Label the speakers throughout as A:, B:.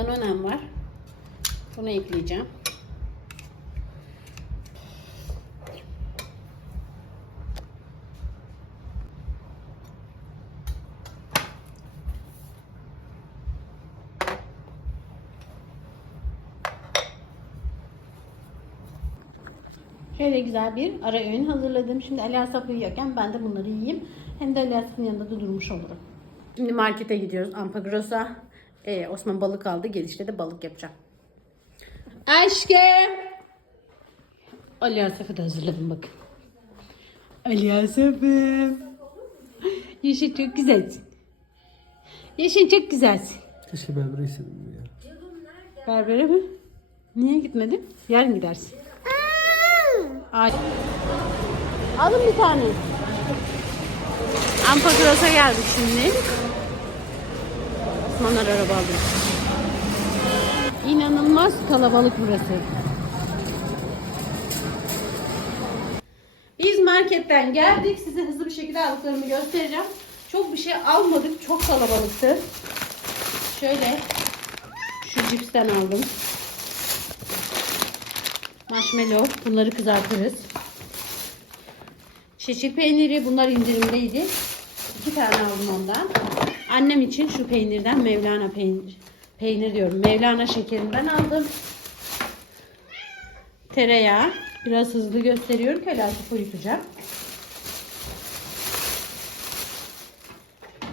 A: Danonem var. Bunu ekleyeceğim. Şöyle güzel bir ara öğün hazırladım. Şimdi Ali Asaf uyuyorken ben de bunları yiyeyim. Hem de Ali Asaf'ın yanında da durmuş olurum. Şimdi markete gidiyoruz. Ampagros'a. Ee, Osman balık aldı. Gelişte de balık yapacağım. Aşkım. Ali Asaf'ı da hazırladım bakın. Ali Asaf'ım. Yaşın çok güzelsin. Yaşın çok güzelsin.
B: Keşke berbere istedim ya.
A: Berbere mi? Niye gitmedin? Yarın gidersin. Ay. Alın bir tane. Ampagros'a geldik şimdi. Osmanlar araba aldı. İnanılmaz kalabalık burası. Biz marketten geldik. Size hızlı bir şekilde aldıklarımı göstereceğim. Çok bir şey almadık. Çok kalabalıktı. Şöyle şu cipsten aldım. Marshmallow. Bunları kızartırız. Çeçil peyniri. Bunlar indirimdeydi. İki tane aldım ondan. Annem için şu peynirden Mevlana peynir. Peynir diyorum. Mevlana şekerinden aldım. Tereyağı. Biraz hızlı gösteriyorum ki Elazığ uyutacağım.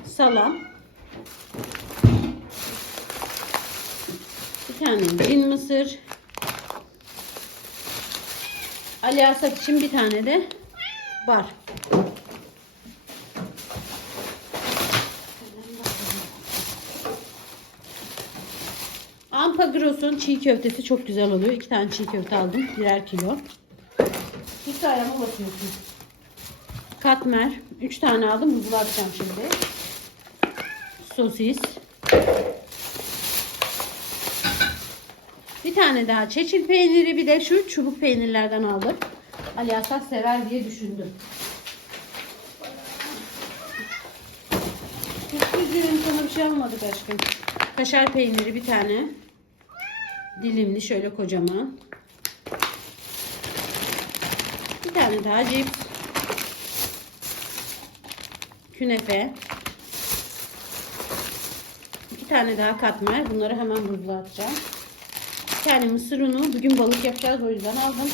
A: Salam. Bir tane cin mısır. Ali Asak için bir tane de var. Ampagros'un çiğ köftesi çok güzel oluyor. İki tane çiğ köfte aldım. Birer kilo. Bir ayağıma batıyorsun. Katmer. Üç tane aldım. Buzluğa atacağım şimdi. Sosis. Bir tane daha çeçil peyniri bir de şu çubuk peynirlerden aldım. Ali Asaf sever diye düşündüm. Üzgünüm sana bir şey almadık aşkım. Kaşar peyniri bir tane. Dilimli şöyle kocaman. Bir tane daha cips. Künefe. İki tane daha katmer. Bunları hemen buzluğa atacağım. Bir tane mısır unu. Bugün balık yapacağız o yüzden aldım.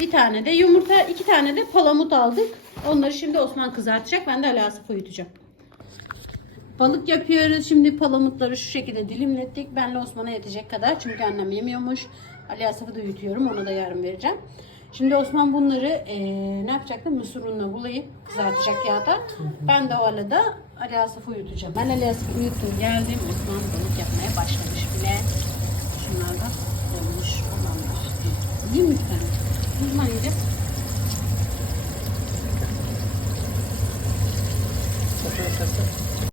A: Bir tane de yumurta, iki tane de palamut aldık. Onları şimdi Osman kızartacak. Ben de Ali Asaf uyutacağım. Balık yapıyoruz. Şimdi palamutları şu şekilde dilimlettik. Benle Osman'a yetecek kadar. Çünkü annem yemiyormuş. Ali Asaf'ı da uyutuyorum. Ona da yarın vereceğim. Şimdi Osman bunları eee, ne yapacaktı? Mısır ununa bulayıp kızartacak yağda. Ben de o arada Ali Asaf'ı uyutacağım. Ben Ali Asaf'ı uyuttum. Geldim. Osman balık yapmaya başlamış bile.